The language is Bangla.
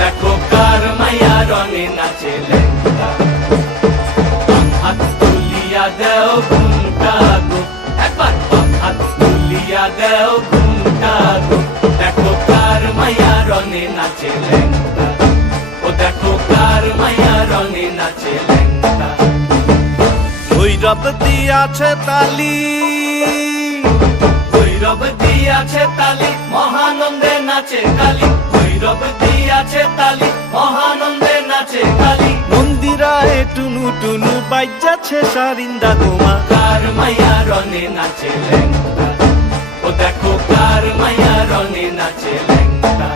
দেখো কার মাইয়া রঙে নাচে ল্যাংটা হাত তুলিয়া দেও ঘুমটা গো একবার হাত তুলিয়া দেও ঘুমটা গো দেখো কার মাইয়া রঙে নাচে ল্যাংটা ও দেখো কার মাইয়া রঙে নাচে ল্যাংটা ভৈরব দিয়াছে তালি ভৈরব দিয়াছে তালি মহানন্দে নাচে কালী ভৈরব দিয়াছে তালি মহানন্দে নাচে কালী মন্দিরায় টুনু টুনু বাজ্যাছে সারিন্দা তোমা কার মাইয়া রঙে নাচে ল্যাংটা ও দেখো কার মাইয়া রঙে নাচে ল্যাংটা